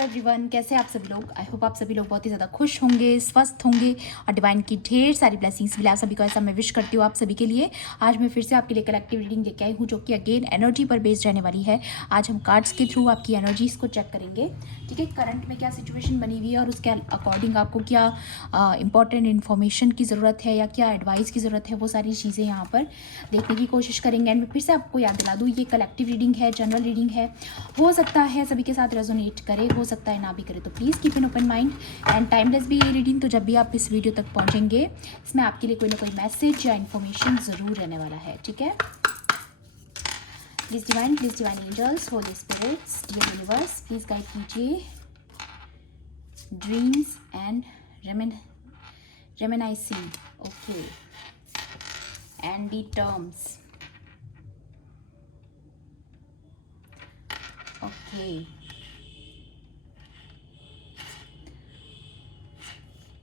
Everyone, कैसे आप सभी लोग। आई होप आप सभी लोग बहुत ही ज़्यादा खुश होंगे, स्वस्थ होंगे और डिवाइन की ढेर सारी ब्लेसिंग्स मिले आप सभी को, ऐसा मैं विश करती हूँ आप सभी के लिए। आज मैं फिर से आपके लिए कलेक्टिव रीडिंग लेके आई हूँ जो कि अगेन एनर्जी पर बेस्ड रहने वाली है। आज हम कार्ड्स के थ्रू आपकी एनर्जीज को चेक करेंगे, ठीक है। करंट में क्या सिचुएशन बनी हुई है और उसके अकॉर्डिंग आपको क्या इंपॉर्टेंट इन्फॉर्मेशन की ज़रूरत है या क्या एडवाइस की ज़रूरत है, वो सारी चीज़ें यहाँ पर देखने की कोशिश करेंगे। एंड मैं फिर से आपको याद दिला दूँ, ये कलेक्टिव रीडिंग है, जनरल रीडिंग है। हो सकता है सभी के साथ रेजोनेट करे, हो सकता है ना भी करे, तो please keep an open mind and timeless भी ये रीडिंग। तो जब भी आप इस वीडियो तक पहुंचेंगे, इसमें आपके लिए कोई ना कोई मैसेज या इन्फॉर्मेशन ज़रूर रहने वाला है, ठीक है। Please divine angels, holy spirits, dear universe, please guide कीजिए dreams and reminiscing, okay, and the terms, okay,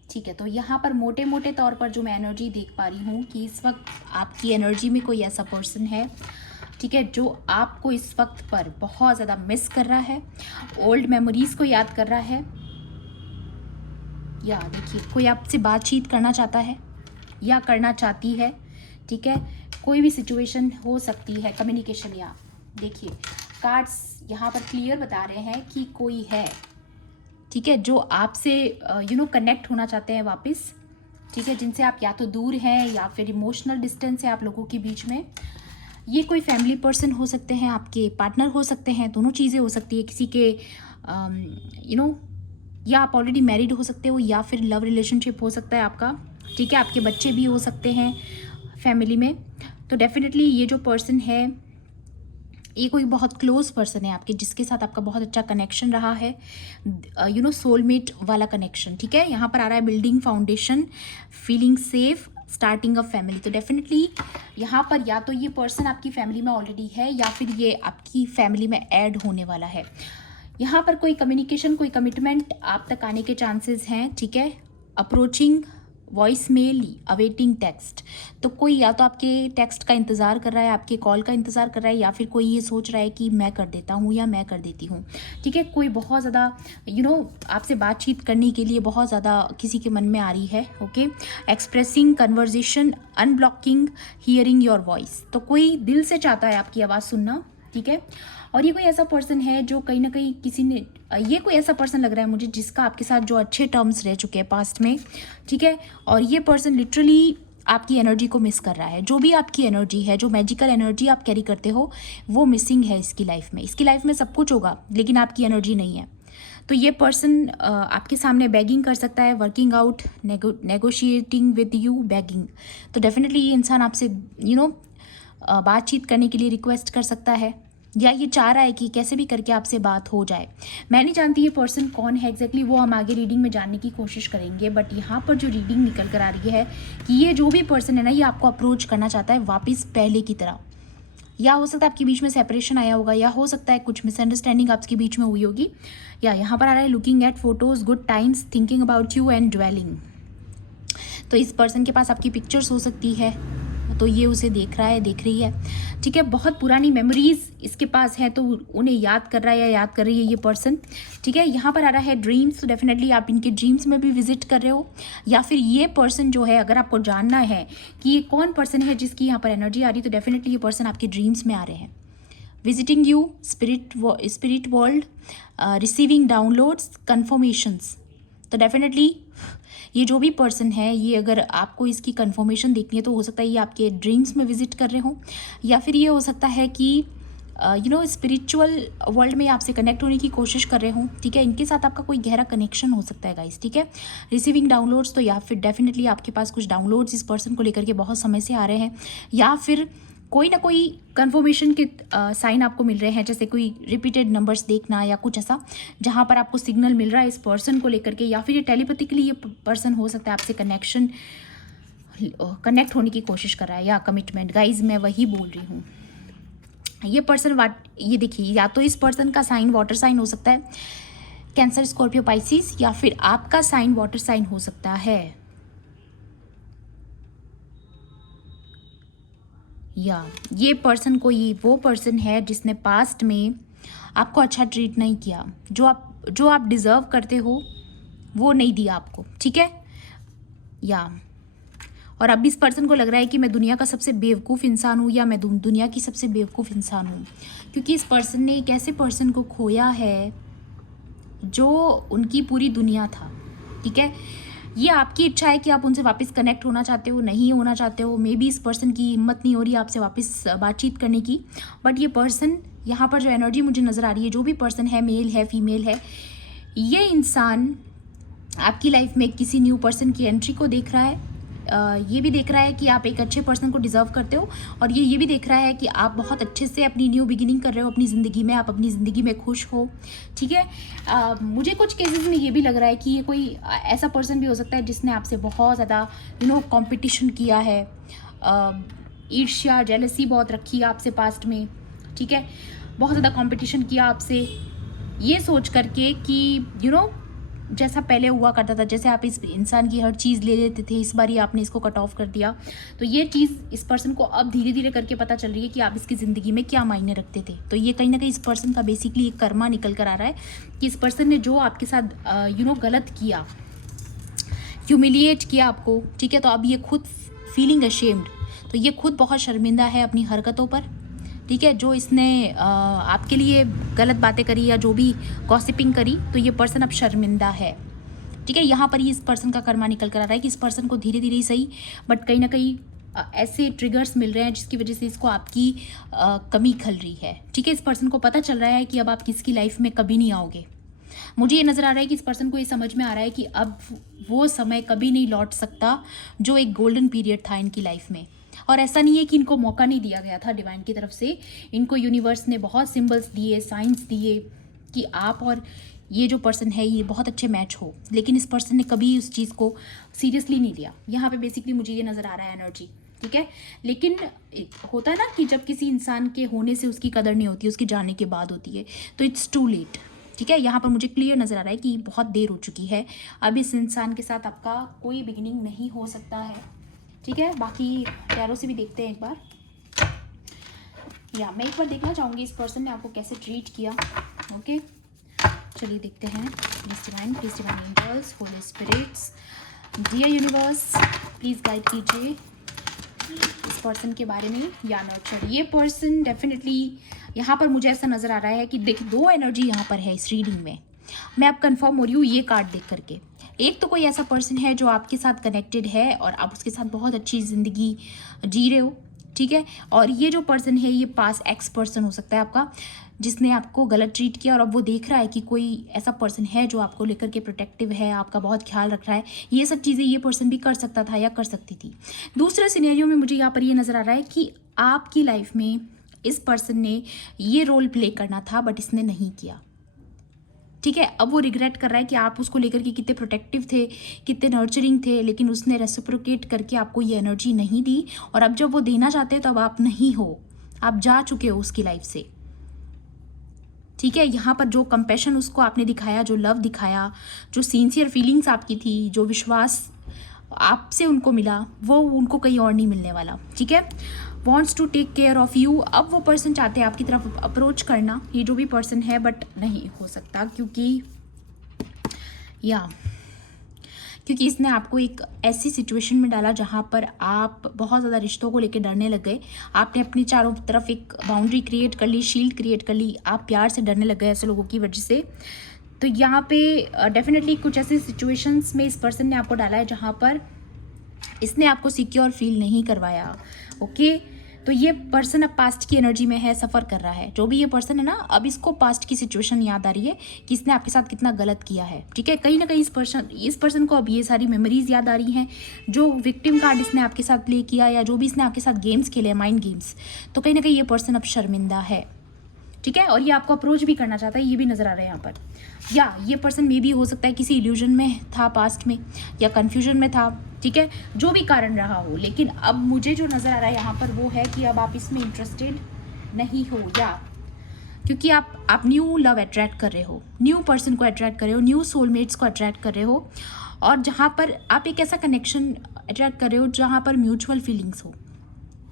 ठीक है। तो यहाँ पर मोटे मोटे तौर पर जो मैं एनर्जी देख पा रही हूँ कि इस वक्त आपकी एनर्जी में कोई ऐसा पर्सन है, ठीक है, जो आपको इस वक्त पर बहुत ज़्यादा मिस कर रहा है, ओल्ड मेमोरीज को याद कर रहा है, या देखिए कोई आपसे बातचीत करना चाहता है या करना चाहती है, ठीक है। कोई भी सिचुएशन हो सकती है, कम्युनिकेशन, या देखिए कार्ड्स यहाँ पर क्लियर बता रहे हैं कि कोई है, ठीक है, जो आपसे कनेक्ट होना चाहते हैं वापस, ठीक है, जिनसे आप या तो दूर हैं या फिर इमोशनल डिस्टेंस है आप लोगों के बीच में। ये कोई फैमिली पर्सन हो सकते हैं, आपके पार्टनर हो सकते हैं, दोनों चीज़ें हो सकती है, किसी के या आप ऑलरेडी मैरिड हो सकते हो या फिर लव रिलेशनशिप हो सकता है आपका, ठीक है। आपके बच्चे भी हो सकते हैं फैमिली में। तो डेफिनेटली ये जो पर्सन है, ये कोई बहुत क्लोज पर्सन है आपके, जिसके साथ आपका बहुत अच्छा कनेक्शन रहा है, सोलमेट वाला कनेक्शन, ठीक है। यहाँ पर आ रहा है building foundation, feeling safe, starting a family. तो डेफिनेटली यहाँ पर या तो ये पर्सन आपकी फैमिली में ऑलरेडी है या फिर ये आपकी फैमिली में ऐड होने वाला है। यहाँ पर कोई कम्युनिकेशन, कोई कमिटमेंट आप तक आने के चांसेस हैं, ठीक है। Approaching voice mail, awaiting text. तो कोई या तो आपके टेक्स्ट का इंतज़ार कर रहा है, आपके कॉल का इंतज़ार कर रहा है, या फिर कोई ये सोच रहा है कि मैं कर देता हूँ या मैं कर देती हूँ, ठीक है। कोई बहुत ज़्यादा आपसे बातचीत करने के लिए बहुत ज़्यादा किसी के मन में आ रही है, okay. Expressing conversation, unblocking, hearing your voice. तो कोई दिल से चाहता है आपकी आवाज़ सुनना, ठीक है। और ये कोई ऐसा पर्सन है जो कहीं ना कहीं ये कोई ऐसा पर्सन लग रहा है मुझे जिसका आपके साथ जो अच्छे टर्म्स रह चुके हैं पास्ट में, ठीक है। और ये पर्सन लिटरली आपकी एनर्जी को मिस कर रहा है। जो भी आपकी एनर्जी है, जो मैजिकल एनर्जी आप कैरी करते हो, वो मिसिंग है इसकी लाइफ में। इसकी लाइफ में सब कुछ होगा लेकिन आपकी एनर्जी नहीं है। तो ये पर्सन आपके सामने बेगिंग कर सकता है, working out, negotiating with you, begging. तो डेफिनेटली ये इंसान आपसे बातचीत करने के लिए रिक्वेस्ट कर सकता है, या ये चाह रहा है कि कैसे भी करके आपसे बात हो जाए। मैं नहीं जानती ये पर्सन कौन है एग्जैक्टली, वो हम आगे रीडिंग में जानने की कोशिश करेंगे। बट यहाँ पर जो रीडिंग निकल कर आ रही है कि ये जो भी पर्सन है ना, ये आपको अप्रोच करना चाहता है वापस पहले की तरह। या हो सकता है आपके बीच में सेपरेशन आया होगा, या हो सकता है कुछ मिसअंडरस्टैंडिंग आपके बीच में हुई होगी। या यहाँ पर आ रहा है looking at photos, good times, thinking about you and dwelling. तो इस पर्सन के पास आपकी पिक्चर्स हो सकती है, तो ये उसे देख रहा है, देख रही है, ठीक है। बहुत पुरानी मेमोरीज इसके पास है, तो उन्हें याद कर रहा है या याद कर रही है ये पर्सन, ठीक है। यहाँ पर आ रहा है ड्रीम्स। तो डेफिनेटली आप इनके ड्रीम्स में भी विजिट कर रहे हो, या फिर ये पर्सन जो है, अगर आपको जानना है कि ये कौन पर्सन है जिसकी यहाँ पर एनर्जी आ रही है, तो डेफिनेटली ये पर्सन आपके ड्रीम्स में आ रहे हैं। Visiting you, spirit world, receiving downloads, conformations. तो डेफिनेटली ये जो भी पर्सन है, ये अगर आपको इसकी कंफर्मेशन देखनी है तो हो सकता है ये आपके ड्रीम्स में विजिट कर रहे हो, या फिर ये हो सकता है कि स्पिरिचुअल वर्ल्ड में आपसे कनेक्ट होने की कोशिश कर रहे हो, ठीक है। इनके साथ आपका कोई गहरा कनेक्शन हो सकता है गाइस, ठीक है। रिसीविंग डाउनलोड्स, तो या फिर डेफिनेटली आपके पास कुछ डाउनलोड्स इस पर्सन को लेकर के बहुत समय से आ रहे हैं, या फिर कोई ना कोई कंफर्मेशन के साइन आपको मिल रहे हैं, जैसे कोई रिपीटेड नंबर्स देखना या कुछ ऐसा, जहाँ पर आपको सिग्नल मिल रहा है इस पर्सन को लेकर के, या फिर ये टेलीपैथिकली ये पर्सन हो सकता है आपसे कनेक्ट होने की कोशिश कर रहा है, या कमिटमेंट। गाइज मैं वही बोल रही हूँ। ये पर्सन ये देखिए, या तो इस पर्सन का साइन वाटर साइन हो सकता है, कैंसर, स्कॉर्पियो, पाइसिस, या फिर आपका साइन वाटर साइन हो सकता है, या ये पर्सन कोई वो पर्सन है जिसने पास्ट में आपको अच्छा ट्रीट नहीं किया, जो आप जो आप डिज़र्व करते हो वो नहीं दिया आपको, ठीक है। या और अब इस पर्सन को लग रहा है कि मैं दुनिया का सबसे बेवकूफ़ इंसान हूँ, या मैं दुनिया की सबसे बेवकूफ़ इंसान हूँ, क्योंकि इस पर्सन ने एक ऐसे पर्सन को खोया है जो उनकी पूरी दुनिया था, ठीक है। ये आपकी इच्छा है कि आप उनसे वापस कनेक्ट होना चाहते हो, नहीं होना चाहते हो, मे बी इस पर्सन की हिम्मत नहीं हो रही है आपसे वापस बातचीत करने की, बट ये पर्सन, यहाँ पर जो एनर्जी मुझे नज़र आ रही है, जो भी पर्सन है, मेल है फीमेल है, ये इंसान आपकी लाइफ में किसी न्यू पर्सन की एंट्री को देख रहा है। ये भी देख रहा है कि आप एक अच्छे पर्सन को डिज़र्व करते हो, और ये भी देख रहा है कि आप बहुत अच्छे से अपनी न्यू बिगिनिंग कर रहे हो अपनी ज़िंदगी में, आप अपनी ज़िंदगी में खुश हो, ठीक है। मुझे कुछ केसेस में ये भी लग रहा है कि ये कोई ऐसा पर्सन भी हो सकता है जिसने आपसे बहुत ज़्यादा कंपटीशन किया है, ईर्ष्या जेलसी बहुत रखी है आपसे पास्ट में, ठीक है। बहुत ज़्यादा कंपटीशन किया आपसे, ये सोच करके कि जैसा पहले हुआ करता था, जैसे आप इस इंसान की हर चीज़ ले लेते थे, इस बार ही आपने इसको कट ऑफ कर दिया। तो ये चीज़ इस पर्सन को अब धीरे धीरे करके पता चल रही है कि आप इसकी ज़िंदगी में क्या मायने रखते थे। तो ये कहीं ना कहीं इस पर्सन का बेसिकली एक कर्मा निकल कर आ रहा है कि इस पर्सन ने जो आपके साथ गलत किया, ह्यूमिलिएट किया आपको, ठीक है। तो अब ये खुद फीलिंग अशेम्ड, तो ये खुद बहुत शर्मिंदा है अपनी हरकतों पर, ठीक है। जो इसने आपके लिए गलत बातें करी या जो भी गॉसिपिंग करी, तो ये पर्सन अब शर्मिंदा है, ठीक है। यहाँ पर ही इस पर्सन का कर्मा निकल कर आ रहा है कि इस पर्सन को धीरे धीरे ही सही, बट कहीं ना कहीं ऐसे ट्रिगर्स मिल रहे हैं जिसकी वजह से इसको आपकी कमी खल रही है, ठीक है। इस पर्सन को पता चल रहा है कि अब आप किसकी लाइफ में कभी नहीं आओगे। मुझे ये नज़र आ रहा है कि इस पर्सन को ये समझ में आ रहा है कि अब वो समय कभी नहीं लौट सकता जो एक गोल्डन पीरियड था इनकी लाइफ में। और ऐसा नहीं है कि इनको मौका नहीं दिया गया था डिवाइन की तरफ से, इनको यूनिवर्स ने बहुत सिंबल्स दिए, साइंस दिए कि आप और ये जो पर्सन है ये बहुत अच्छे मैच हो, लेकिन इस पर्सन ने कभी उस चीज़ को सीरियसली नहीं लिया। यहाँ पे बेसिकली मुझे ये नज़र आ रहा है एनर्जी, ठीक है। लेकिन होता है ना कि जब किसी इंसान के होने से उसकी कदर नहीं होती, उसके जाने के बाद होती है, तो इट्स टू लेट, ठीक है। यहाँ पर मुझे क्लियर नज़र आ रहा है कि बहुत देर हो चुकी है, अब इस इंसान के साथ आपका कोई बिगिनिंग नहीं हो सकता है, ठीक है। बाकी टैरो से भी देखते हैं एक बार, या मैं एक बार देखना चाहूँगी इस पर्सन ने आपको कैसे ट्रीट किया, ओके। चलिए देखते हैं। Please divine angels, holy spirits, dear universe, please guide कीजिए इस पर्सन के बारे में या नर्चर। ये पर्सन डेफिनेटली यहाँ पर मुझे ऐसा नज़र आ रहा है कि देखिए दो एनर्जी यहाँ पर है इस रीडिंग में, मैं अब कंफर्म हो रही हूँ ये कार्ड देख करके। एक तो कोई ऐसा पर्सन है जो आपके साथ कनेक्टेड है और आप उसके साथ बहुत अच्छी ज़िंदगी जी रहे हो, ठीक है। और ये जो पर्सन है ये पास एक्स पर्सन हो सकता है आपका, जिसने आपको गलत ट्रीट किया और अब वो देख रहा है कि कोई ऐसा पर्सन है जो आपको लेकर के प्रोटेक्टिव है, आपका बहुत ख्याल रख रहा है। ये सब चीज़ें ये पर्सन भी कर सकता था या कर सकती थी। दूसरे सिनेरियो में मुझे यहाँ पर ये नज़र आ रहा है कि आपकी लाइफ में इस पर्सन ने ये रोल प्ले करना था बट इसने नहीं किया, ठीक है। अब वो रिग्रेट कर रहा है कि आप उसको लेकर के कितने प्रोटेक्टिव थे, कितने नर्चरिंग थे, लेकिन उसने रेसिप्रोकेट करके आपको ये एनर्जी नहीं दी, और अब जब वो देना चाहते हैं तो अब आप नहीं हो, आप जा चुके हो उसकी लाइफ से, ठीक है। यहाँ पर जो कंपैशन उसको आपने दिखाया, जो लव दिखाया, जो सिंसियर फीलिंग्स आपकी थी, जो विश्वास आपसे उनको मिला, वो उनको कहीं और नहीं मिलने वाला, ठीक है। Wants to take care of you, अब वो पर्सन चाहते हैं आपकी तरफ अप्रोच करना, ये जो भी पर्सन है, बट नहीं हो सकता क्योंकि इसने आपको एक ऐसी सिचुएशन में डाला जहाँ पर आप बहुत ज़्यादा रिश्तों को लेकर डरने लग गए। आपने अपनी चारों तरफ एक बाउंड्री क्रिएट कर ली, शील्ड क्रिएट कर ली, आप प्यार से डरने लग गए ऐसे लोगों की वजह से। तो यहाँ पे डेफिनेटली कुछ ऐसे सिचुएशंस में इस पर्सन ने आपको डाला है जहाँ पर इसने आपको सिक्योर फील नहीं करवाया, ओके। तो ये पर्सन अब पास्ट की एनर्जी में है, सफ़र कर रहा है। जो भी ये पर्सन है ना, अब इसको पास्ट की सिचुएशन याद आ रही है कि इसने आपके साथ कितना गलत किया है, ठीक है। कहीं ना कहीं इस पर्सन को अब ये सारी मेमोरीज याद आ रही हैं, जो विक्टिम कार्ड इसने आपके साथ प्ले किया या जो भी इसने आपके साथ गेम्स खेले, माइंड गेम्स। तो कहीं ना कहीं ये पर्सन अब शर्मिंदा है, ठीक है। और ये आपको अप्रोच भी करना चाहता है, ये भी नज़र आ रहा है यहाँ पर। या ये पर्सन मे भी हो सकता है किसी इल्यूजन में था पास्ट में, या कन्फ्यूजन में था, ठीक है। जो भी कारण रहा हो, लेकिन अब मुझे जो नज़र आ रहा है यहाँ पर वो है कि अब आप इसमें इंटरेस्टेड नहीं हो, या क्योंकि आप न्यू लव अट्रैक्ट कर रहे हो, न्यू पर्सन को अट्रैक्ट कर रहे हो, न्यू सोलमेट्स को अट्रैक्ट कर रहे हो, और जहाँ पर आप एक ऐसा कनेक्शन अट्रैक्ट कर रहे हो जहाँ पर म्यूचुअल फीलिंग्स हो,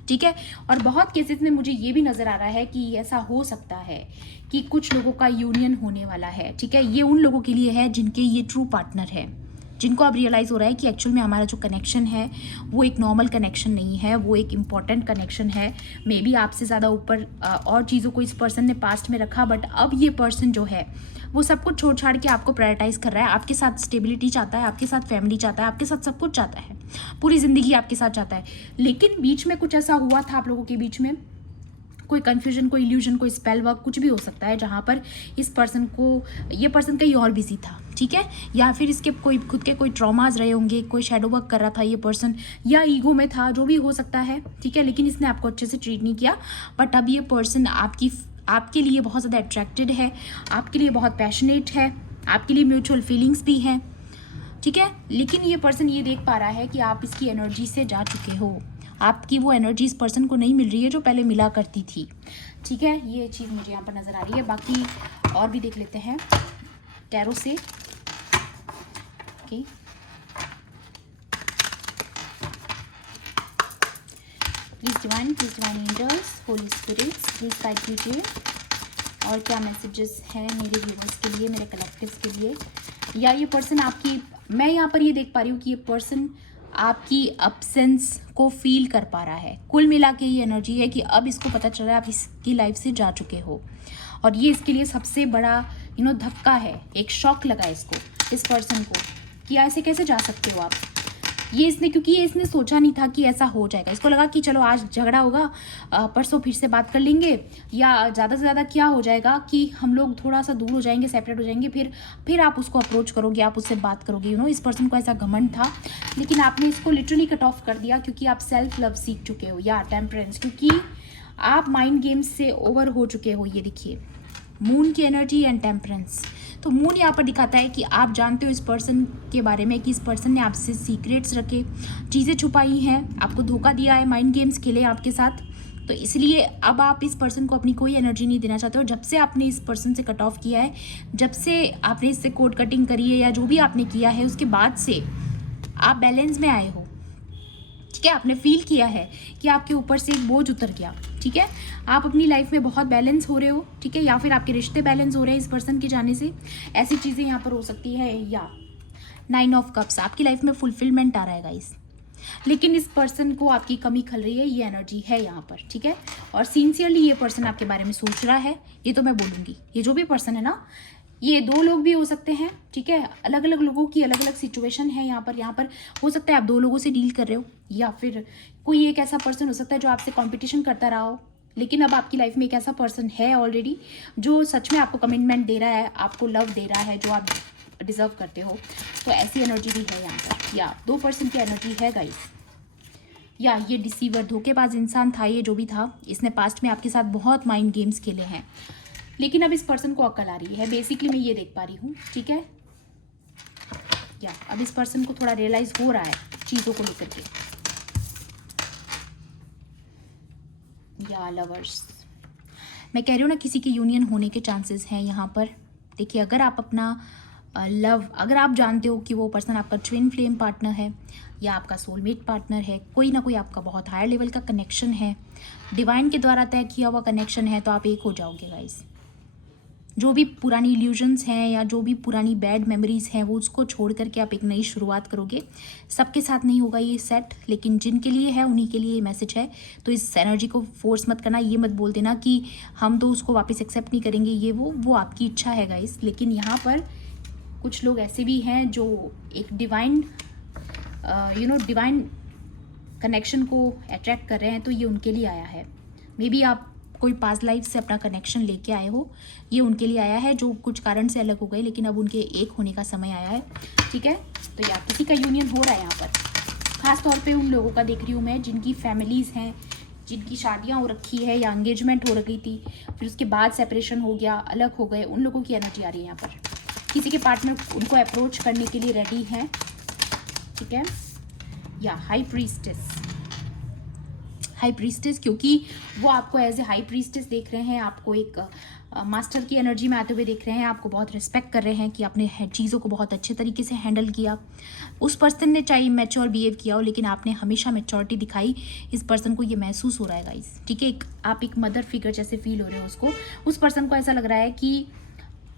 ठीक है। और बहुत केसेस में मुझे ये भी नज़र आ रहा है कि ऐसा हो सकता है कि कुछ लोगों का यूनियन होने वाला है, ठीक है। ये उन लोगों के लिए है जिनके ये ट्रू पार्टनर है, जिनको अब रियलाइज़ हो रहा है कि एक्चुअल में हमारा जो कनेक्शन है वो एक नॉर्मल कनेक्शन नहीं है, वो एक इम्पॉर्टेंट कनेक्शन है। मे बी आपसे ज़्यादा ऊपर और चीज़ों को इस पर्सन ने पास्ट में रखा, बट अब ये पर्सन जो है वो सब कुछ छोड़ छाड़ के आपको प्रायोरिटाइज़ कर रहा है, आपके साथ स्टेबिलिटी चाहता है, आपके साथ फैमिली चाहता है, आपके साथ सब कुछ चाहता है, पूरी ज़िंदगी आपके साथ चाहता है। लेकिन बीच में कुछ ऐसा हुआ था आप लोगों के बीच में, कोई कन्फ्यूजन, कोई इल्यूजन, कोई स्पेल वर्क, कुछ भी हो सकता है, जहाँ पर इस पर्सन को, ये पर्सन कहीं और बिजी था, ठीक है। या फिर इसके कोई खुद के कोई ट्रॉमाज रहे होंगे, कोई शैडो वर्क कर रहा था ये पर्सन, या ईगो में था, जो भी हो सकता है, ठीक है। लेकिन इसने आपको अच्छे से ट्रीट नहीं किया। बट अब ये पर्सन आपके लिए बहुत ज़्यादा अट्रैक्टेड है, आपके लिए बहुत पैशनेट है, आपके लिए म्यूचुअल फीलिंग्स भी हैं, ठीक है। लेकिन ये पर्सन ये देख पा रहा है कि आप इसकी एनर्जी से जा चुके हो, आपकी वो एनर्जी इस पर्सन को नहीं मिल रही है जो पहले मिला करती थी, ठीक है। ये चीज़ मुझे यहाँ पर नज़र आ रही है। बाकी और भी देख लेते हैं टैरो से, okay. Please divine angels, holy spirits, please guide कीजिए। और क्या मैसेजेस हैं मेरे व्यूअर्स के लिए, मेरे कलेक्टिव्स के लिए। या ये पर्सन आपकी, मैं यहाँ पर ये देख पा रही हूँ कि ये पर्सन आपकी एब्सेंस को फील कर पा रहा है। कुल मिला के ये एनर्जी है कि अब इसको पता चल रहा है आप इसकी लाइफ से जा चुके हो, और ये इसके लिए सबसे बड़ा धक्का है, एक शॉक लगा इसको, इस पर्सन को, कि ऐसे कैसे जा सकते हो आप। ये इसने, क्योंकि ये इसने सोचा नहीं था कि ऐसा हो जाएगा। इसको लगा कि चलो आज झगड़ा होगा, परसों फिर से बात कर लेंगे, या ज़्यादा से ज़्यादा क्या हो जाएगा कि हम लोग थोड़ा सा दूर हो जाएंगे, सेपरेट हो जाएंगे, फिर आप उसको अप्रोच करोगे, आप उससे बात करोगे। इस पर्सन को ऐसा घमंड था, लेकिन आपने इसको लिटरली कट ऑफ कर दिया, क्योंकि आप सेल्फ लव सीख चुके हो, या टेम्परेंस, क्योंकि आप माइंड गेम्स से ओवर हो चुके हो। ये देखिए मून की एनर्जी एंड टेम्परेंस। तो मून यहाँ पर दिखाता है कि आप जानते हो इस पर्सन के बारे में कि इस पर्सन ने आपसे सीक्रेट्स रखे, चीज़ें छुपाई हैं, आपको धोखा दिया है, माइंड गेम्स खेले आपके साथ। तो इसलिए अब आप इस पर्सन को अपनी कोई एनर्जी नहीं देना चाहते हो। जब से आपने इस पर्सन से कट ऑफ किया है, जब से आपने इससे कोड कटिंग करी है, या जो भी आपने किया है, उसके बाद से आप बैलेंस में आए हो, ठीक है। आपने फील किया है कि आपके ऊपर से एक बोझ उतर गया, ठीक है। आप अपनी लाइफ में बहुत बैलेंस हो रहे हो, ठीक है, या फिर आपके रिश्ते बैलेंस हो रहे हैं इस पर्सन के जाने से, ऐसी चीज़ें यहाँ पर हो सकती है। या 9 ऑफ कप्स, आपकी लाइफ में फुलफिलमेंट आ रहा है गाइस, लेकिन इस पर्सन को आपकी कमी खल रही है, ये एनर्जी है यहाँ पर, ठीक है। और सिंसियरली ये पर्सन आपके बारे में सोच रहा है, ये तो मैं बोलूँगी। ये जो भी पर्सन है ना, ये 2 लोग भी हो सकते हैं, ठीक है। अलग अलग लोगों की अलग अलग सिचुएशन है यहाँ पर हो सकता है आप 2 लोगों से डील कर रहे हो, या फिर कोई एक ऐसा पर्सन हो सकता है जो आपसे कंपटीशन करता रहा हो, लेकिन अब आपकी लाइफ में एक ऐसा पर्सन है ऑलरेडी जो सच में आपको कमिटमेंट दे रहा है, आपको लव दे रहा है जो आप डिजर्व करते हो। तो ऐसी एनर्जी भी है यहाँ पर, या 2 पर्सन की एनर्जी है गाइस। या ये डिसीवर, धोखेबाज इंसान था, ये जो भी था, इसने पास्ट में आपके साथ बहुत माइंड गेम्स खेले हैं, लेकिन अब इस पर्सन को अक्ल आ रही है, बेसिकली मैं ये देख पा रही हूँ, ठीक है। या अब इस पर्सन को थोड़ा रियलाइज हो रहा है चीज़ों को लेकर के। या लवर्स, मैं कह रही हूँ ना, किसी के यूनियन होने के चांसेस हैं यहाँ पर। देखिए, अगर आप अपना अगर आप जानते हो कि वो पर्सन आपका ट्विन फ्लेम पार्टनर है, या आपका सोलमेट पार्टनर है, कोई ना कोई आपका बहुत हायर लेवल का कनेक्शन है, डिवाइन के द्वारा तय किया हुआ कनेक्शन है, तो आप एक हो जाओगे गाइस। जो भी पुरानी इल्यूजन्स हैं, या जो भी पुरानी बैड मेमोरीज हैं, वो उसको छोड़ करके आप एक नई शुरुआत करोगे। सबके साथ नहीं होगा ये सेट, लेकिन जिनके लिए है उन्हीं के लिए ये मैसेज है। तो इस एनर्जी को फोर्स मत करना, ये मत बोल देना कि हम तो उसको वापस एक्सेप्ट नहीं करेंगे, ये वो आपकी इच्छा है गाइस। लेकिन यहाँ पर कुछ लोग ऐसे भी हैं जो एक डिवाइन डिवाइन कनेक्शन को अट्रैक्ट कर रहे हैं, तो ये उनके लिए आया है। मे बी आप कोई पास्ट लाइफ से अपना कनेक्शन लेके आए हो, ये उनके लिए आया है जो कुछ कारण से अलग हो गए, लेकिन अब उनके एक होने का समय आया है, ठीक है। तो या किसी का यूनियन हो रहा है यहाँ पर, खास तौर पे उन लोगों का देख रही हूँ मैं जिनकी फैमिलीज़ हैं, जिनकी शादियाँ हो रखी है या एंगेजमेंट हो रखी थी, फिर उसके बाद सेपरेशन हो गया, अलग हो गए, उन लोगों की एनर्जी आ रही है यहाँ पर। किसी के पार्टनर उनको अप्रोच करने के लिए रेडी हैं, ठीक है। या हाई प्रीस्टेस, क्योंकि वो आपको एज ए हाई प्रीस्टेस देख रहे हैं, आपको एक मास्टर की एनर्जी में आते हुए देख रहे हैं, आपको बहुत रिस्पेक्ट कर रहे हैं कि आपने चीज़ों को बहुत अच्छे तरीके से हैंडल किया। उस पर्सन ने चाहे मैच्योर बिहेव किया हो, लेकिन आपने हमेशा मैच्योरिटी दिखाई। इस पर्सन को ये महसूस हो रहा है गाइस, ठीक है, आप एक मदर फिगर जैसे फील हो रहे हो उसको। उस पर्सन को ऐसा लग रहा है कि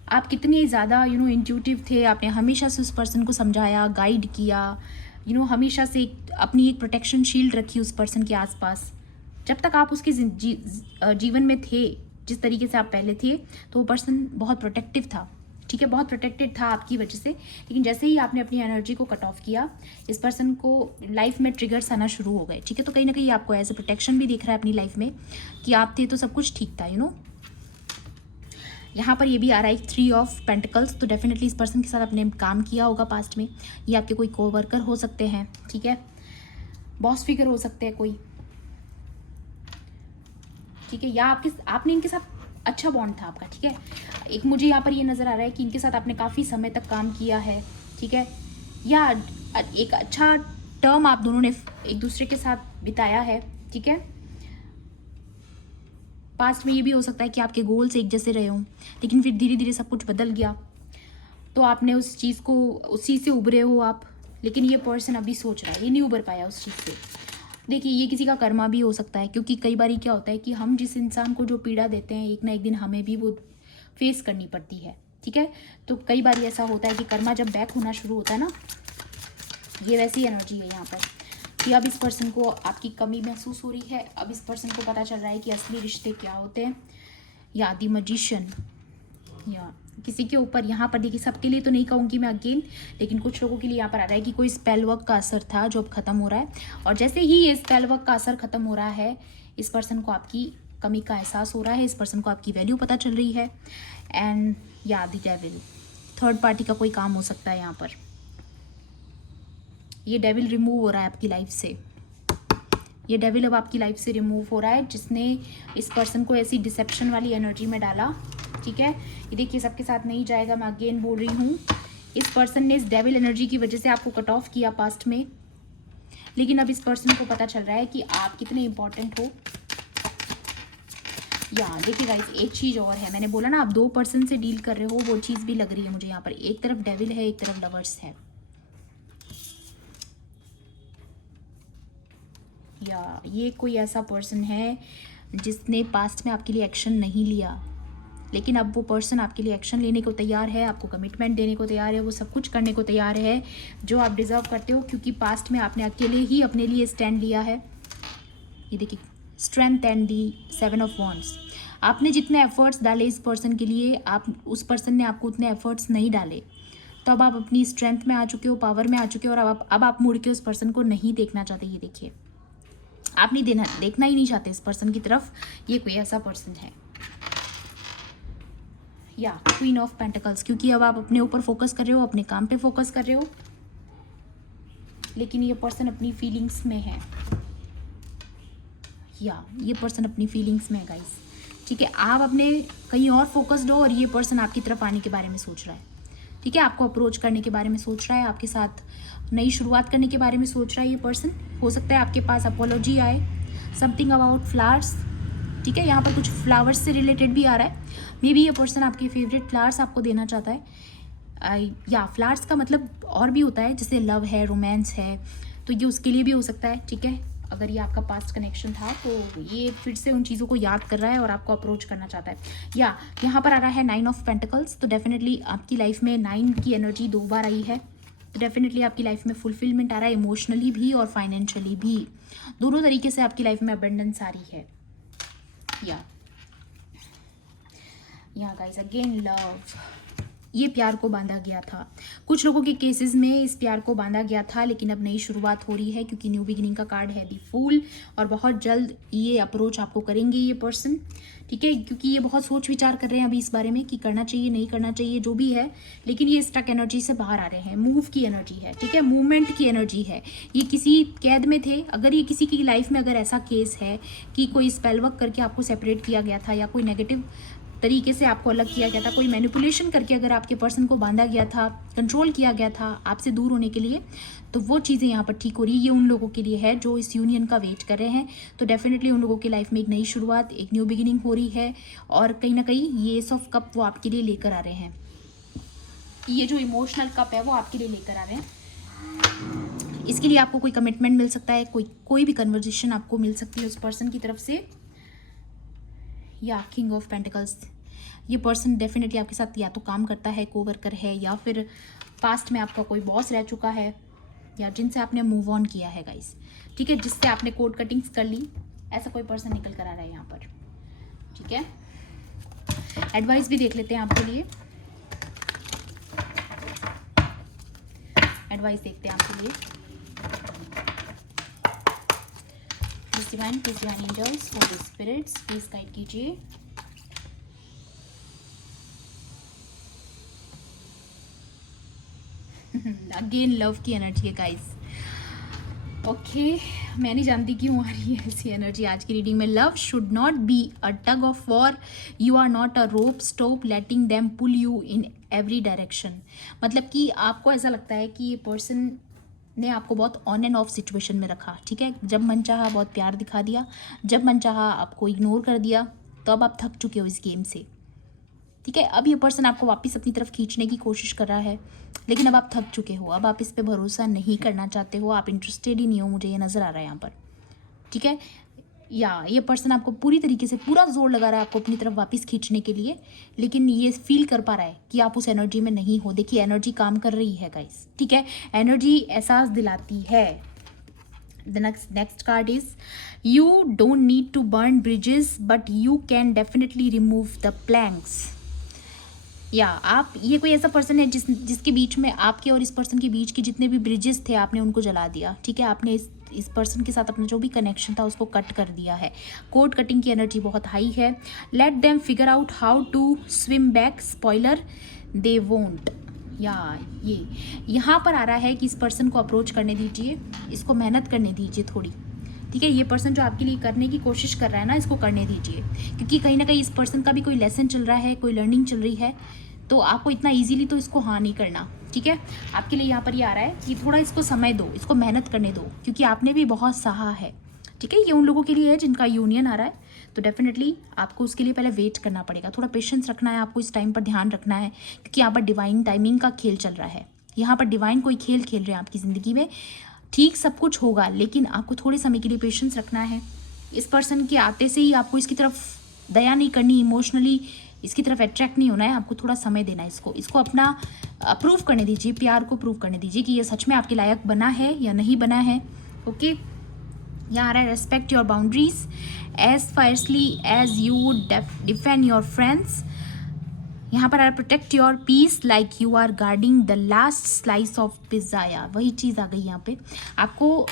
आप कितने ज़्यादा इंट्यूटिव थे, आपने हमेशा से उस पर्सन को समझाया, गाइड किया, हमेशा से अपनी एक प्रोटेक्शन शील्ड रखी उस पर्सन के आसपास। जब तक आप उसके जीवन में थे, जिस तरीके से आप पहले थे, तो वो पर्सन बहुत प्रोटेक्टिव था, ठीक है, बहुत प्रोटेक्टेड था आपकी वजह से। लेकिन जैसे ही आपने अपनी एनर्जी को कट ऑफ किया, इस पर्सन को लाइफ में ट्रिगर्स आना शुरू हो गए, ठीक है। तो कहीं ना कहीं आपको एज ए प्रोटेक्शन भी दिख रहा है अपनी लाइफ में कि आप थे तो सब कुछ ठीक था, यहाँ पर ये भी आ रहा है 3 ऑफ पेंटिकल्स। तो डेफिनेटली इस पर्सन के साथ आपने काम किया होगा पास्ट में। ये आपके कोई कोवर्कर हो सकते हैं, ठीक है, बॉस फिगर हो सकते हैं कोई, ठीक है, या आपने इनके साथ अच्छा बॉन्ड था आपका, ठीक है। एक मुझे यहाँ पर ये नज़र आ रहा है कि इनके साथ आपने काफ़ी समय तक काम किया है, ठीक है, या एक अच्छा टर्म आप दोनों ने एक दूसरे के साथ बिताया है, ठीक है। पास्ट में ये भी हो सकता है कि आपके गोल्स एक जैसे रहे हों, लेकिन फिर धीरे धीरे सब कुछ बदल गया, तो आपने उस चीज़ से उभरे हो आप। लेकिन ये पर्सन अभी सोच रहा है, ये नहीं उभर पाया उस चीज़ से। देखिए, ये किसी का कर्मा भी हो सकता है, क्योंकि कई बार क्या होता है कि हम जिस इंसान को जो पीड़ा देते हैं, एक ना एक दिन हमें भी वो फेस करनी पड़ती है, ठीक है। तो कई बार ऐसा होता है कि कर्मा जब बैक होना शुरू होता है ना, ये वैसी एनर्जी है यहाँ पर कि अब इस पर्सन को आपकी कमी महसूस हो रही है। अब इस पर्सन को पता चल रहा है कि असली रिश्ते क्या होते हैं। या द मैजिशियन, या किसी के ऊपर यहाँ पर देखिए, सबके लिए तो नहीं कहूँगी मैं अगेन, लेकिन कुछ लोगों के लिए यहाँ पर आ रहा है कि कोई स्पेल वर्क का असर था जो अब ख़त्म हो रहा है। और जैसे ही ये स्पेल वर्क का असर ख़त्म हो रहा है, इस पर्सन को आपकी कमी का एहसास हो रहा है, इस पर्सन को आपकी वैल्यू पता चल रही है। एंड या द डेविल, थर्ड पार्टी का कोई काम हो सकता है यहाँ पर। ये डेविल रिमूव हो रहा है आपकी लाइफ से। ये डेविल अब आपकी लाइफ से रिमूव हो रहा है, जिसने इस पर्सन को ऐसी डिसेप्शन वाली एनर्जी में डाला, ठीक है। ये देखिए, सबके साथ नहीं जाएगा, मैं अगेन बोल रही हूँ। इस पर्सन ने इस डेविल एनर्जी की वजह से आपको कट ऑफ किया पास्ट में, लेकिन अब इस पर्सन को पता चल रहा है कि आप कितने इंपॉर्टेंट हो। या देखिए गाइस, एक चीज़ और है, मैंने बोला ना आप 2 पर्सन से डील कर रहे हो, वो चीज़ भी लग रही है मुझे यहाँ पर। एक तरफ डेविल है, एक तरफ लवर्स है। या ये कोई ऐसा पर्सन है जिसने पास्ट में आपके लिए एक्शन नहीं लिया, लेकिन अब वो पर्सन आपके लिए एक्शन लेने को तैयार है, आपको कमिटमेंट देने को तैयार है, वो सब कुछ करने को तैयार है जो आप डिज़र्व करते हो, क्योंकि पास्ट में आपने अकेले ही अपने लिए स्टैंड लिया है। ये देखिए, strength and the 7 of wands. आपने जितने एफर्ट्स डाले इस पर्सन के लिए, उस पर्सन ने आपको उतने एफर्ट्स नहीं डाले, तो अब आप अपनी स्ट्रेंथ में आ चुके हो, पावर में आ चुके हो, और अब आप मुड़ के उस पर्सन को नहीं देखना चाहते। ये देखिए, आप नहीं देखना ही नहीं चाहते इस पर्सन की तरफ। ये कोई ऐसा पर्सन है। या क्वीन ऑफ पेंटिकल्स, क्योंकि अब आप अपने ऊपर फोकस कर रहे हो, अपने काम पे फोकस कर रहे हो, लेकिन ये पर्सन अपनी फीलिंग्स में है। या ये पर्सन अपनी फीलिंग्स में है गाइस, ठीक है। आप अपने कहीं और फोकस्ड हो और ये पर्सन आपकी तरफ आने के बारे में सोच रहा है, ठीक है, आपको अप्रोच करने के बारे में सोच रहा है, आपके साथ नई शुरुआत करने के बारे में सोच रहा है। ये पर्सन हो सकता है आपके पास अपोलॉजी आए, समथिंग अबाउट फ्लावर्स, ठीक है, यहाँ पर कुछ फ्लावर्स से रिलेटेड भी आ रहा है। मे बी ये पर्सन आपके फेवरेट फ्लावर्स आपको देना चाहता है। या फ्लावर्स का मतलब और भी होता है, जैसे लव है, रोमांस है, तो ये उसके लिए भी हो सकता है, ठीक है। अगर ये आपका पास्ट कनेक्शन था, तो ये फिर से उन चीज़ों को याद कर रहा है और आपको अप्रोच करना चाहता है। या यहाँ पर आ रहा है 9 ऑफ पेंटिकल्स, तो डेफिनेटली आपकी लाइफ में 9 की एनर्जी 2 बार आई है, तो डेफिनेटली आपकी लाइफ में फुलफिलमेंट आ रहा है, इमोशनली भी और फाइनेंशियली भी, दोनों तरीके से आपकी लाइफ में अबंडेंस आ रही है। या गाइस, अगेन लव, ये प्यार को बांधा गया था। कुछ लोगों के केसेस में इस प्यार को बांधा गया था, लेकिन अब नई शुरुआत हो रही है, क्योंकि न्यू बिगिनिंग का कार्ड है दी फूल, और बहुत जल्द ये अप्रोच आपको करेंगे ये पर्सन, ठीक है, क्योंकि ये बहुत सोच विचार कर रहे हैं अभी इस बारे में कि करना चाहिए नहीं करना चाहिए, जो भी है, लेकिन ये स्टक एनर्जी से बाहर आ रहे हैं। मूव की एनर्जी है, ठीक है, मूवमेंट की एनर्जी है। ये किसी कैद में थे, अगर ये किसी की लाइफ में अगर ऐसा केस है कि कोई स्पेल वर्क करके आपको सेपरेट किया गया था, या कोई नेगेटिव तरीके से आपको अलग किया गया था, कोई मैनिपुलेशन करके अगर आपके पर्सन को बांधा गया था, कंट्रोल किया गया था आपसे दूर होने के लिए, तो वो चीज़ें यहाँ पर ठीक हो रही है। ये उन लोगों के लिए है जो इस यूनियन का वेट कर रहे हैं। तो डेफिनेटली उन लोगों की लाइफ में एक नई शुरुआत, एक न्यू बिगिनिंग हो रही है, और कहीं ना कहीं ये एस ऑफ कप वो आपके लिए लेकर आ रहे हैं। ये जो इमोशनल कप है वो आपके लिए लेकर आ रहे हैं। इसके लिए आपको कोई कमिटमेंट मिल सकता है, कोई भी कन्वर्जेशन आपको मिल सकती है उस पर्सन की तरफ से। या किंग ऑफ पेंटिकल्स, ये पर्सन डेफिनेटली आपके साथ या तो काम करता है, कोवर्कर है, या फिर पास्ट में आपका कोई बॉस रह चुका है, या जिनसे आपने मूव ऑन किया है गाइस, ठीक है, जिससे आपने कोड कटिंग्स कर ली, ऐसा कोई पर्सन निकल कर आ रहा है यहाँ पर, ठीक है। एडवाइस भी देख लेते हैं आपके लिए, एडवाइस देखते हैं आपके लिए। Please divine angels, holy spirits, please guide कीजिए। अगेन लव की एनर्जी है गाइस। ओके, मैं नहीं जानती क्यों आ रही है ऐसी एनर्जी आज की रीडिंग में। Love should not be a tug of war, you are not a rope stop letting them pull you in every direction. मतलब कि आपको ऐसा लगता है कि ये पर्सन ने आपको बहुत ऑन एंड ऑफ सिचुएशन में रखा, ठीक है। जब मन चाहा बहुत प्यार दिखा दिया, जब मन चाहा आपको इग्नोर कर दिया, तो अब आप थक चुके हो इस गेम से, ठीक है। अब ये पर्सन आपको वापस अपनी तरफ खींचने की कोशिश कर रहा है, लेकिन अब आप थक चुके हो, अब आप इस पे भरोसा नहीं करना चाहते हो, आप इंटरेस्टेड ही नहीं हो, मुझे ये नज़र आ रहा है यहाँ पर, ठीक है। या ये पर्सन आपको पूरी तरीके से पूरा जोर लगा रहा है आपको अपनी तरफ वापस खींचने के लिए, लेकिन ये फील कर पा रहा है कि आप उस एनर्जी में नहीं हो। देखिए एनर्जी काम कर रही है गाइस, ठीक है, एनर्जी एहसास दिलाती है। The next card is you don't need to burn bridges but you can definitely remove the planks. या आप, ये कोई ऐसा पर्सन है जिसके बीच में, आपके और इस पर्सन के बीच के जितने भी ब्रिजेस थे आपने उनको जला दिया, ठीक है। आपने इस पर्सन के साथ अपना जो भी कनेक्शन था उसको कट कर दिया है। कोड कटिंग की एनर्जी बहुत हाई है। Let them figure out how to swim back, spoiler they won't. या ये यहाँ पर आ रहा है कि इस पर्सन को अप्रोच करने दीजिए, इसको मेहनत करने दीजिए थोड़ी, ठीक है। ये पर्सन जो आपके लिए करने की कोशिश कर रहा है ना, इसको करने दीजिए, क्योंकि कहीं ना कहीं इस पर्सन का भी कोई लेसन चल रहा है, कोई लर्निंग चल रही है, तो आपको इतना इजीली तो इसको हाँ नहीं करना, ठीक है। आपके लिए यहाँ पर ये आ रहा है कि थोड़ा इसको समय दो, इसको मेहनत करने दो, क्योंकि आपने भी बहुत सहा है, ठीक है। ये उन लोगों के लिए है जिनका यूनियन आ रहा है, तो डेफिनेटली आपको उसके लिए पहले वेट करना पड़ेगा, थोड़ा पेशेंस रखना है आपको, इस टाइम पर ध्यान रखना है, क्योंकि यहाँ पर डिवाइन टाइमिंग का खेल चल रहा है। यहाँ पर डिवाइन कोई खेल खेल रहे हैं आपकी ज़िंदगी में। ठीक सब कुछ होगा, लेकिन आपको थोड़े समय के लिए पेशेंस रखना है। इस पर्सन के आते से ही आपको इसकी तरफ दया नहीं करनी, इमोशनली इसकी तरफ अट्रैक्ट नहीं होना है, आपको थोड़ा समय देना है इसको अपना प्रूव करने दीजिए, प्यार को प्रूव करने दीजिए कि ये सच में आपके लायक बना है या नहीं बना है। ओके, यहाँ आ रहा है respect your boundaries as fiercely as you would defend your friends. यहाँ पर आ रहा है protect your peace like you are guarding the last slice of pizza. यार वही चीज़ आ गई यहाँ पे। आपको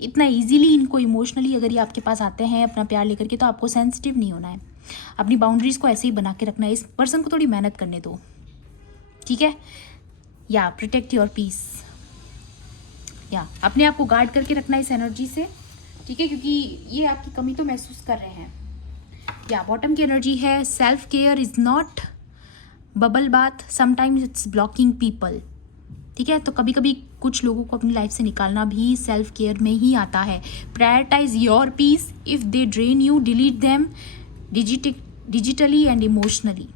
इतना इजीली इनको इमोशनली अगर ये आपके पास आते हैं अपना प्यार लेकर के, तो आपको सेंसिटिव नहीं होना है, अपनी बाउंड्रीज को ऐसे ही बना के रखना है। इस पर्सन को थोड़ी मेहनत करने दो, ठीक है। या प्रोटेक्ट योर पीस, या अपने आप को गार्ड करके रखना इस एनर्जी से, ठीक है, क्योंकि ये आपकी कमी तो महसूस कर रहे हैं। या बॉटम की एनर्जी है self care is not bubble bath, sometimes it's blocking people, ठीक है। तो कभी कभी कुछ लोगों को अपनी लाइफ से निकालना भी सेल्फ केयर में ही आता है। Prioritize your peace, if they drain you delete them digitally and emotionally.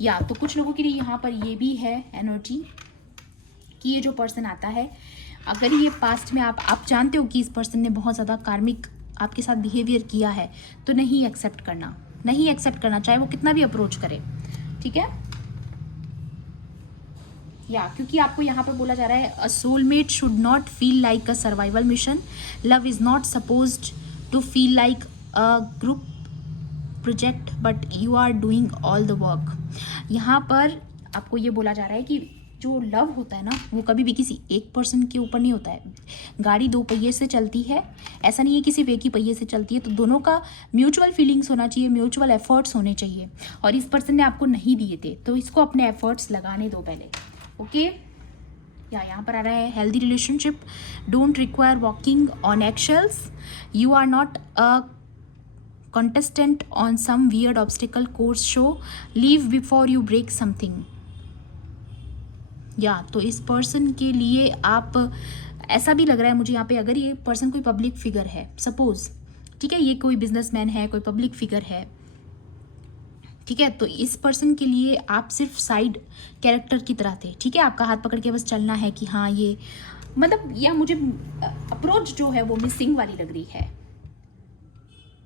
या तो कुछ लोगों के लिए यहाँ पर ये भी है एनर्जी कि ये जो पर्सन आता है, अगर ये पास्ट में आप जानते हो कि इस पर्सन ने बहुत ज़्यादा कार्मिक आपके साथ बिहेवियर किया है, तो नहीं एक्सेप्ट करना चाहे वो कितना भी अप्रोच करे, ठीक है। या क्योंकि आपको यहाँ पर बोला जा रहा है a soulmate should not feel like a survival mission, love is not supposed to feel like a group project but you are doing all the work. यहाँ पर आपको ये बोला जा रहा है कि जो लव होता है ना, वो कभी भी किसी एक पर्सन के ऊपर नहीं होता है। गाड़ी दो पहिए से चलती है, ऐसा नहीं है कि सिर्फ एक ही पहिए से चलती है, तो दोनों का म्यूचुअल फीलिंग्स होना चाहिए, म्यूचुअल एफर्ट्स होने चाहिए। और इस पर्सन ने आपको नहीं दिए थे, तो इसको अपने एफर्ट्स लगाने दो पहले, ओके। या यहाँ पर आ रहा है healthy relationship don't require walking on eggshells, you are not a contestant on some weird obstacle course show, leave before you break something. या तो इस पर्सन के लिए आप, ऐसा भी लग रहा है मुझे यहाँ पे, अगर ये पर्सन कोई पब्लिक फिगर है सपोज, ठीक है, ये कोई बिजनेसमैन है, कोई पब्लिक फिगर है, ठीक है, तो इस पर्सन के लिए आप सिर्फ साइड कैरेक्टर की तरह थे, ठीक है, आपका हाथ पकड़ के बस चलना है कि हाँ ये, मतलब या मुझे अप्रोच जो है वो मिसिंग वाली लग रही है,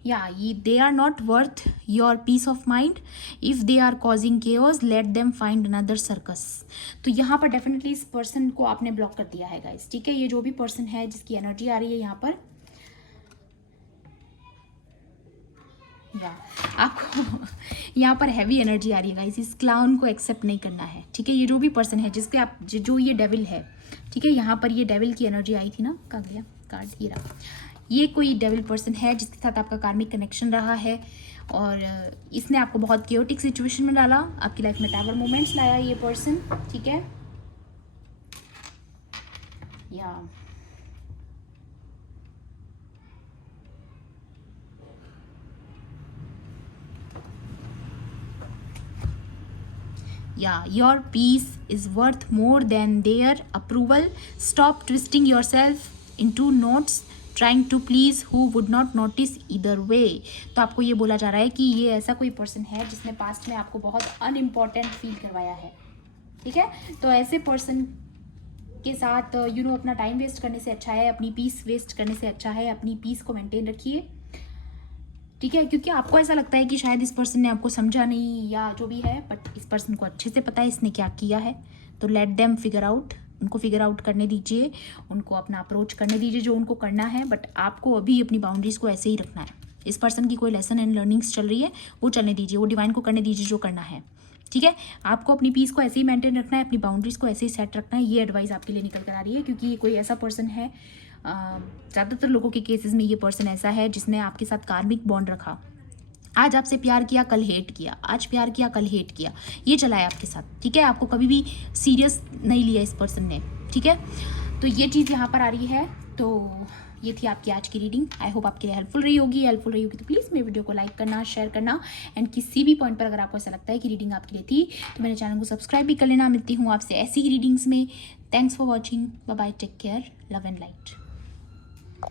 या ये they are not worth your peace of mind, if they are causing chaos let them find another circus. तो यहाँ पर डेफिनेटली इस पर्सन को आपने ब्लॉक कर दिया है गाइस, ठीक है, ये जो भी पर्सन है जिसकी एनर्जी आ रही है यहाँ पर, या आपको यहाँ पर हैवी एनर्जी आ रही है गाइस, इस क्लाउन को एक्सेप्ट नहीं करना है, ठीक है, ये जो भी पर्सन है जिसके आप जो ये डेविल है, ठीक है, यहाँ पर ये डेविल की एनर्जी आई थी ना, कहाँ गया कार्ड, ये रहा, ये कोई डेविल पर्सन है जिसके साथ आपका कार्मिक कनेक्शन रहा है और इसने आपको बहुत क्योटिक सिचुएशन में डाला, आपकी लाइफ में टावर मोमेंट्स लाया ये पर्सन, ठीक है, या your peace is worth more than their approval, stop twisting yourself into knots trying to please who would not notice either way. तो आपको ये बोला जा रहा है कि ये ऐसा कोई पर्सन है जिसने पास्ट में आपको बहुत अनइम्पॉर्टेंट फील करवाया है, ठीक है, तो ऐसे पर्सन के साथ अपना टाइम वेस्ट करने से अच्छा है, अपनी पीस वेस्ट करने से अच्छा है, अपनी पीस को मेंटेन रखिए, ठीक है, क्योंकि आपको ऐसा लगता है कि शायद इस पर्सन ने आपको समझा नहीं या जो भी है, बट इस पर्सन को अच्छे से पता है इसने क्या किया है, तो लेट देम फिगर आउट, उनको फिगर आउट करने दीजिए, उनको अपना अप्रोच करने दीजिए जो उनको करना है, बट आपको अभी अपनी बाउंड्रीज को ऐसे ही रखना है। इस पर्सन की कोई लेसन एंड लर्निंग्स चल रही है वो चलने दीजिए, वो डिवाइन को करने दीजिए जो करना है, ठीक है, आपको अपनी पीस को ऐसे ही मेंटेन रखना है, अपनी बाउंड्रीज को ऐसे ही सेट रखना है, ये एडवाइस आपके लिए निकल कर आ रही है, क्योंकि ये कोई ऐसा पर्सन है, ज़्यादातर लोगों के केसेस में ये पर्सन ऐसा है जिसने आपके साथ कार्मिक बॉन्ड रखा, आज आपसे प्यार किया कल हेट किया, आज प्यार किया कल हेट किया, ये चला है आपके साथ, ठीक है, आपको कभी भी सीरियस नहीं लिया इस पर्सन ने, ठीक है, तो ये चीज़ यहाँ पर आ रही है। तो ये थी आपकी आज की रीडिंग, आई होप आपके लिए हेल्पफुल रही होगी तो प्लीज़ मेरे वीडियो को लाइक करना, शेयर करना, एंड किसी भी पॉइंट पर अगर आपको ऐसा लगता है कि रीडिंग आपके लिए थी तो मेरे चैनल को सब्सक्राइब भी कर लेना। मिलती हूँ आपसे ऐसी रीडिंग्स में। Thanks for watching, bye bye, take care, love and light.